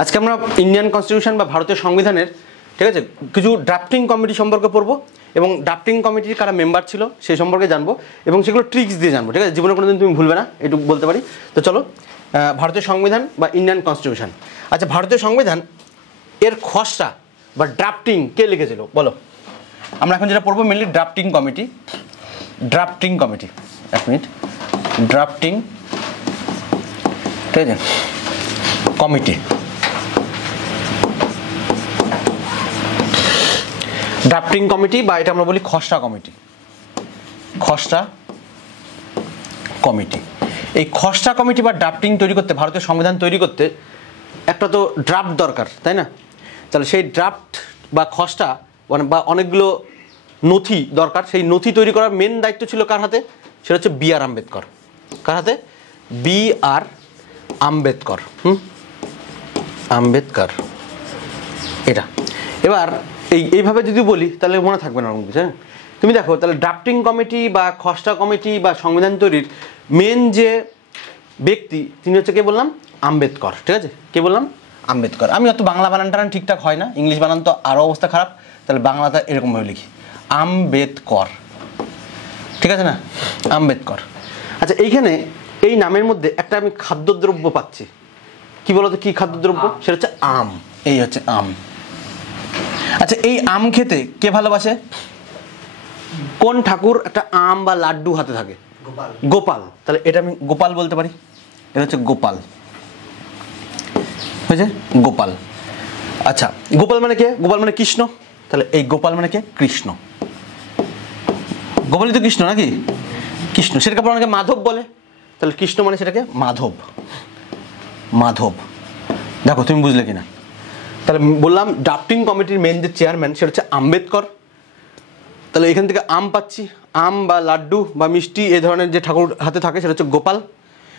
আজকে আমরা Indian constitution বা ভারতীয় সংবিধানের ঠিক আছে কিছু ড্রাফটিং কমিটি সম্পর্কে পড়বো এবং ড্রাফটিং কমিটির কারা মেম্বার ছিল সেই সম্পর্কে জানবো এবং সেগুলো ট্রিক্স দিয়ে জানবো, ঠিক আছে? জীবনে কোনোদিন তুমি ভুলবে না, এটুকু বলতে পারি। তো চলো, ভারতীয় সংবিধান বা ইন্ডিয়ান কনস্টিটিউশন। আচ্ছা, ভারতীয় সংবিধান এর খসড়া বা ড্রাফটিং কে লিখেছিল বলো? আমরা এখন যেটা পড়বো mainly drafting committee. Drafting committee, এক মিনিট, ড্রাফটিং ঠিক আছে কমিটি। ড্রাফটিং কমিটি বা এটা আমরা বলি খসড়া কমিটি। খসড়া কমিটি, এই খসড়া কমিটি বা ড্রাফটিং তৈরি করতে, ভারতীয় সংবিধান তৈরি করতে একটা তো ড্রাফট দরকার, তাই না? তাহলে সেই ড্রাফট বা খসড়া মানে বা অনেকগুলো নথি দরকার। সেই নথি তৈরি করার মেন দায়িত্ব ছিল কার হাতে? সেটা হচ্ছে বি আর আম্বেদকর। কার হাতে? বি আর আম্বেদকর। আম্বেদকর এটা। এবার এইভাবে যদি বলি তাহলে মনে থাকবে না কিছু, হ্যাঁ? তুমি দেখো, তাহলে ড্রাফটিং কমিটি বা খসড়া কমিটি বা সংবিধান তৈরির মেন যে ব্যক্তি তিনি হচ্ছে কে বললাম? আম্বেদকর, ঠিক আছে? কে বললাম? আম্বেদকর। আমি অত বাংলা বানান টানান ঠিকঠাক হয় না, ইংলিশ বানান তো আরও অবস্থা খারাপ, তাহলে বাংলাটা এরকমভাবে লিখি আম্বেদকর, ঠিক আছে না? আম্বেদকর। আচ্ছা, এইখানে এই নামের মধ্যে একটা আমি খাদ্যদ্রব্য পাচ্ছি, কি বলতো? কি খাদ্যদ্রব্য? সেটা হচ্ছে আম। এই হচ্ছে আম। আচ্ছা, এই আম খেতে কে ভালোবাসে? কোন ঠাকুর একটা আম বা লাড্ডু হাতে থাকে? গোপাল। তাহলে এটা আমি গোপাল বলতে পারি, এটা হচ্ছে গোপাল, হয়েছে গোপাল। আচ্ছা, গোপাল মানে কে? গোপাল মানে কৃষ্ণ। তাহলে এই গোপাল মানে কে? কৃষ্ণ। গোপালই তো কৃষ্ণ নাকি? কৃষ্ণ। সেটাকে অনেকে মাধব বলে, তাহলে কৃষ্ণ মানে সেটাকে মাধব। মাধব। দেখো তুমি বুঝলে কিনা? তাহলে বললাম ড্রাফটিং কমিটির মেন যে চেয়ারম্যান সেটা হচ্ছে আম্বেদকর। তাহলে এখান থেকে আম পাচ্ছি, আম বা লাড্ডু বা মিষ্টি এই ধরনের যে ঠাকুর হাতে থাকে সেটা হচ্ছে গোপাল।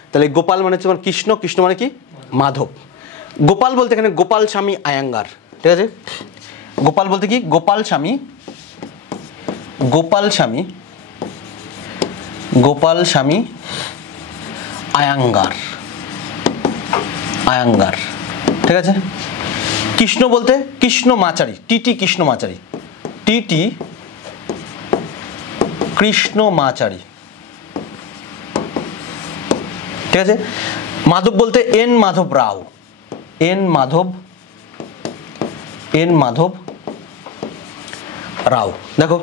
তাহলে গোপাল মানে হচ্ছে কৃষ্ণ, কৃষ্ণ মানে কি? মাধব। গোপাল বলতে এখানে গোপাল স্বামী আয়াঙ্গার, ঠিক আছে? গোপাল বলতে কি? গোপাল স্বামী, গোপাল স্বামী, গোপাল স্বামী আয়াঙ্গার, আয়াঙ্গার, ঠিক আছে? কৃষ্ণ বলতে কৃষ্ণ মাচারি, টিটি কৃষ্ণ মাচারি, টিটি কৃষ্ণ মাচারি, ঠিক আছে? মাধব বলতে এন মাধব রাও, এন মাধব, এন মাধব রাও। দেখো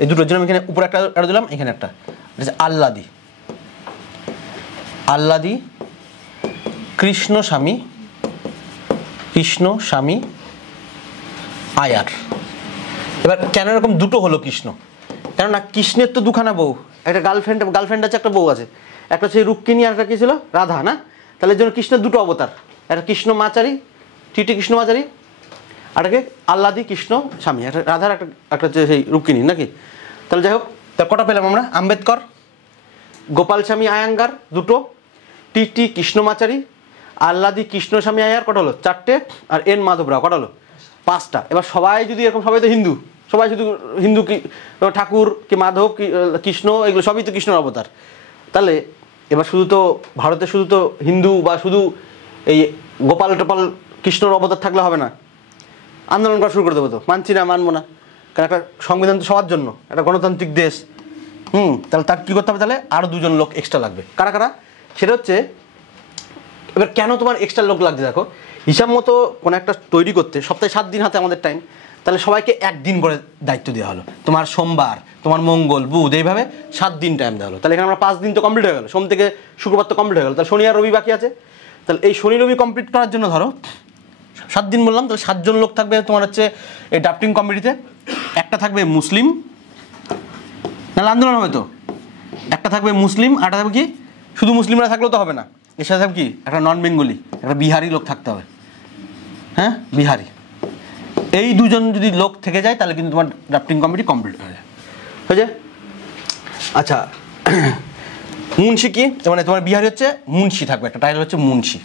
এই দুটোর জন্য এখানে উপরে একটা দিলাম, এখানে একটা আল্লাদি, আল্লাদি কৃষ্ণ স্বামী, কৃষ্ণ স্বামী আয়ার। এবার কেন এরকম দুটো হলো কৃষ্ণ? কেননা কৃষ্ণের তো দুখানা বউ, একটা গার্লফ্রেন্ড আছে, একটা বউ আছে, একটা হচ্ছে রুক্মিণী আর একটা কি ছিল? রাধা, না? তাহলে এর জন্য কৃষ্ণের দুটো অবতার, একটা কৃষ্ণ মাচারি, টিটি কৃষ্ণ মাচারি, আরটাকে আল্লাদি কৃষ্ণ স্বামী, একটা রাধার একটা হচ্ছে সেই রুক্মিণী, নাকি? তাহলে যাই হোক, তার কটা পেলাম আমরা? আম্বেদকর, গোপাল স্বামী আয়াঙ্গার দুটো, টিটি কৃষ্ণ মাচারি, আল্লাদি কৃষ্ণ স্বামী আয়ার কটা হলো? চারটে, আর এন মাধব রাও কটা হলো? পাঁচটা। এবার সবাই যদি এরকম, সবাই তো হিন্দু, সবাই শুধু হিন্দু, কি ঠাকুর কি মাধব কি কৃষ্ণ, এগুলো সবই তো কৃষ্ণর অবতার। তাহলে এবার শুধু তো ভারতে শুধু তো হিন্দু বা শুধু এই গোপাল টোপাল কৃষ্ণর অবতার থাকলে হবে না, আন্দোলন করা শুরু করে দেবো তো। মানছি না, মানবো না, কারণ একটা সংবিধান তো সবার জন্য, একটা গণতান্ত্রিক দেশ। তাহলে তার কী করতে হবে? তাহলে আরও দুজন লোক এক্সট্রা লাগবে। কারা কারা? সেটা হচ্ছে, এবার কেন তোমার এক্সট্রা লোক লাগছে দেখো, হিসাব মতো কোনো একটা তৈরি করতে সপ্তাহে 7 দিন হাতে আমাদের টাইম, তাহলে সবাইকে 1 দিন করে দায়িত্ব দেওয়া হলো। তোমার সোমবার, তোমার মঙ্গল, বুধ, এইভাবে 7 দিন টাইম দেওয়া হলো। তাহলে এখানে আমরা 5 দিন তো কমপ্লিট হয়ে গেলো, সোম থেকে শুক্রবার তো কমপ্লিট হয়ে গেলো, তাহলে শনি আর রবি বাকি আছে। তাহলে এই শনি রবি কমপ্লিট করার জন্য ধরো 7 দিন বললাম, তাহলে 7 জন লোক থাকবে তোমার হচ্ছে এই ড্রাফটিং কমিটিতে। একটা থাকবে মুসলিম, নাহলে আন্দোলন হবে তো। একটা থাকবে মুসলিম, আরটা থাকবে কি? শুধু মুসলিমরা থাকলেও তো হবে না, এর সাথে থাকবে কি? একটা নন বেঙ্গলি, একটা বিহারি লোক থাকতে হবে, হ্যাঁ, বিহারি। এই দুজন যদি লোক থেকে যায় তাহলে কিন্তু তোমার ড্রাফটিং কমিটি কমপ্লিট হয়ে যায়, হয়ে যায়। আচ্ছা, মুন্সি কি? মানে তোমার বিহারি হচ্ছে মুন্সি থাকবে, একটা টাইটেল হচ্ছে মুন্সি,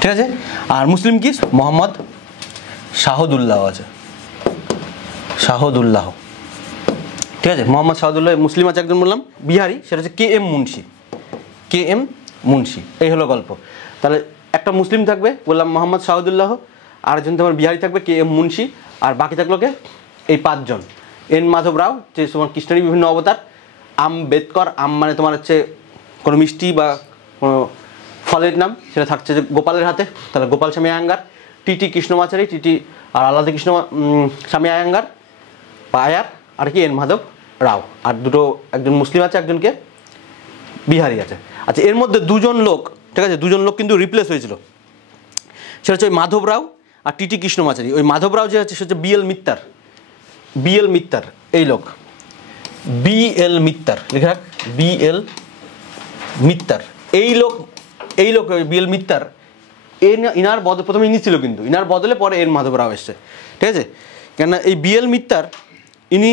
ঠিক আছে? আর মুসলিম কি? মোহাম্মদ শাহদুল্লাহ আছে, শাহদুল্লাহ, ঠিক আছে? মোহাম্মদ শাহদুল্লাহ। মুসলিম আছে একজন বললাম, বিহারি সেটা হচ্ছে কে এম মুন্সি, কে এম মুন্সি। এই হলো গল্প। তাহলে একটা মুসলিম থাকবে বললাম মোহাম্মদ শাহাদুল্লাহ, আর একজন তোমার বিহারি থাকবে কে এম মুন্সি, আর বাকি থাকলো কে এই 5 জন। এন মাধব রাও যে তোমার কৃষ্ণেরই বিভিন্ন অবতার, আম্বেদকর, মানে তোমার হচ্ছে কোনো মিষ্টি বা কোনো ফলের নাম, সেটা থাকছে যে গোপালের হাতে, তাহলে গোপাল স্বামী আয়াঙ্গার। টিটি কৃষ্ণমাচারী, টিটি আর আলাদা কৃষ্ণ স্বামী আয়াঙ্গার বা আয়ার, আর কি এন মাধব রাও, আর একজন মুসলিম আছে, একজনকে বিহারি আছে। আচ্ছা, এর মধ্যে 2 জন লোক, ঠিক আছে, 2 জন লোক কিন্তু রিপ্লেস হয়েছিল, সেটা হচ্ছে ওই মাধব রাও আর টিটি কৃষ্ণমাচারী। ওই মাধব রাও যে আছে সে হচ্ছে বিএল মিত্তার, এই লোক বিএল মিত্তার, লিখে রাখ বিএল মিত্তার, এই লোক বিএল মিত্তার, ইনার বদলে প্রথমে ইনি ছিল, কিন্তু ইনার বদলে পরে এন মাধব রাও এসছে, ঠিক আছে। কেননা এই বিএল মিত্তার ইনি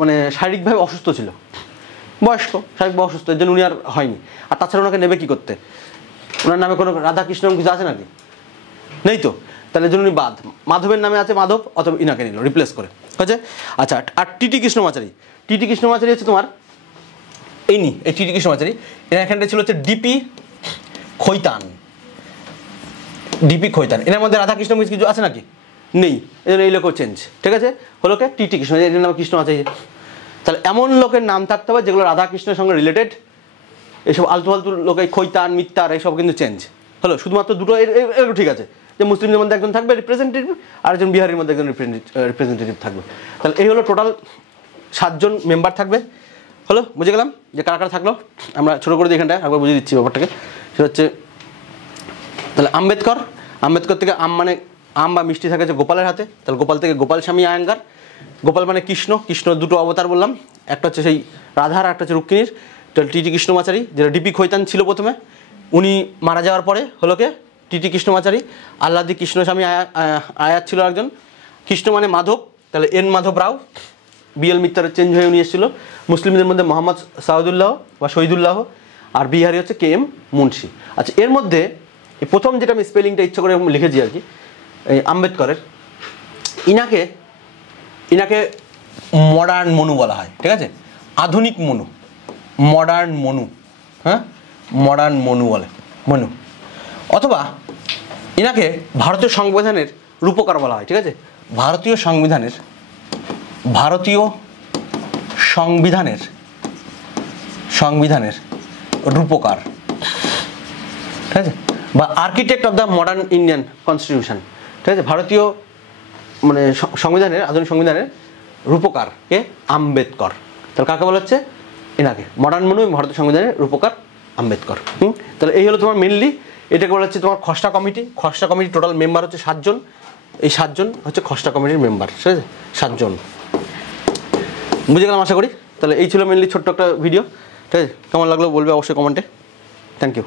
মানে শারীরিকভাবে অসুস্থ ছিল, বয়স্ক, শারীরিকভাবে অসুস্থ, এর জন্য উনি আর হয়নি। আর তাছাড়া ওনাকে নেবে কী করতে, ওনার নামে কোনো রাধাকৃষ্ণ কিছু আছে নাকি, নেই তো, তাহলে জন্য উনি বাদ, মাধবের নামে আছে মাধব, অথবা ইনাকে নিল রিপ্লেস করে, হচ্ছে। আচ্ছা, আর টিটি কৃষ্ণমাচারী হচ্ছে তোমার এই টিটি কৃষ্ণমাচারী, এখানটা ছিল হচ্ছে ডিপি খৈতান, এনার মধ্যে রাধাকৃষ্ণ কিছু আছে নাকি, নেই, এই জন্য এই লোকও চেঞ্জ, ঠিক আছে, হলো কে টিটি কৃষ্ণ, এর নাম কৃষ্ণ আছে। তাহলে এমন লোকের নাম থাকতে হবে যেগুলো রাধাকৃষ্ণের সঙ্গে রিলেটেড, এইসব আলতু ফালতু লোক, এই খৈতান মিত্তার এইসব কিন্তু চেঞ্জ হলো, শুধুমাত্র দুটো এর ঠিক আছে, যে মুসলিমদের মধ্যে একজন থাকবে রিপ্রেজেন্টেটিভ, আর একজন বিহারের মধ্যে একজন রিপ্রেজেন্টেটিভ থাকবে। তাহলে এই হলো টোটাল 7 জন মেম্বার থাকবে, হলো, বুঝে গেলাম যে কারা কারা থাকলো। আমরা ছোটো করে দিই, এখানটা একবার বুঝিয়ে দিচ্ছি ব্যাপারটাকে। সেটা হচ্ছে তাহলে আম্বেদকর থেকে মানে আম বা মিষ্টি থাকে যে গোপালের হাতে, তাহলে গোপাল থেকে গোপাল স্বামী আয়াঙ্গার। গোপাল মানে কৃষ্ণ 2 অবতার বললাম, একটা হচ্ছে সেই রাধার, একটা হচ্ছে রুক্মিণীর। তাহলে টিটি কৃষ্ণমাচারী, যেটা ডিপি খৈতান ছিল প্রথমে, উনি মারা যাওয়ার পরে হলো কে টিটি কৃষ্ণমাচারী। আল্লাদি কৃষ্ণস্বামী আয়াত ছিল একজন, কৃষ্ণ মানে মাধব, তাহলে এন মাধব রাও, বিএল মিত্তার চেঞ্জ হয়ে উনি এসেছিল। মুসলিমদের মধ্যে মোহাম্মদ শাহাদুল্লাহ বা শহীদুল্লাহ, আর বিহারি হচ্ছে কে এম মুন্সি। আচ্ছা, এর মধ্যে এই প্রথম যেটা আমি স্পেলিংটা ইচ্ছা করে লিখেছি আর কি, এই আম্বেদকরের, ইনাকে মডার্ন মনু বলা হয়, ঠিক আছে, আধুনিক মনু, মডার্ন মনু, হ্যাঁ, মডার্ন মনু বলে, মনু। অথবা ইনাকে ভারতীয় সংবিধানের রূপকার বলা হয়, ঠিক আছে, ভারতীয় সংবিধানের রূপকার, ঠিক আছে, বা architect of the modern Indian constitution, ঠিক আছে, ভারতীয় মানে সংবিধানের, আধুনিক সংবিধানের রূপকার কে আম্বেদকর। তাহলে কাকে বলা হচ্ছে, এনাকে মডার্ন মনু এবং ভারতীয় সংবিধানের রূপকার আম্বেদকর। তাহলে এই হলো তোমার মেনলি, এটাকে বলা হচ্ছে তোমার খসড়া কমিটি। টোটাল মেম্বার হচ্ছে 7 জন, এই 7 জন হচ্ছে খসড়া কমিটির মেম্বার, ঠিক আছে, 7 জন, বুঝে গেলাম আশা করি। তাহলে এই ছিল মেনলি ছোট্ট একটা ভিডিও, ঠিক আছে, কেমন লাগলো বলবে অবশ্যই কমেন্টে। Thank you.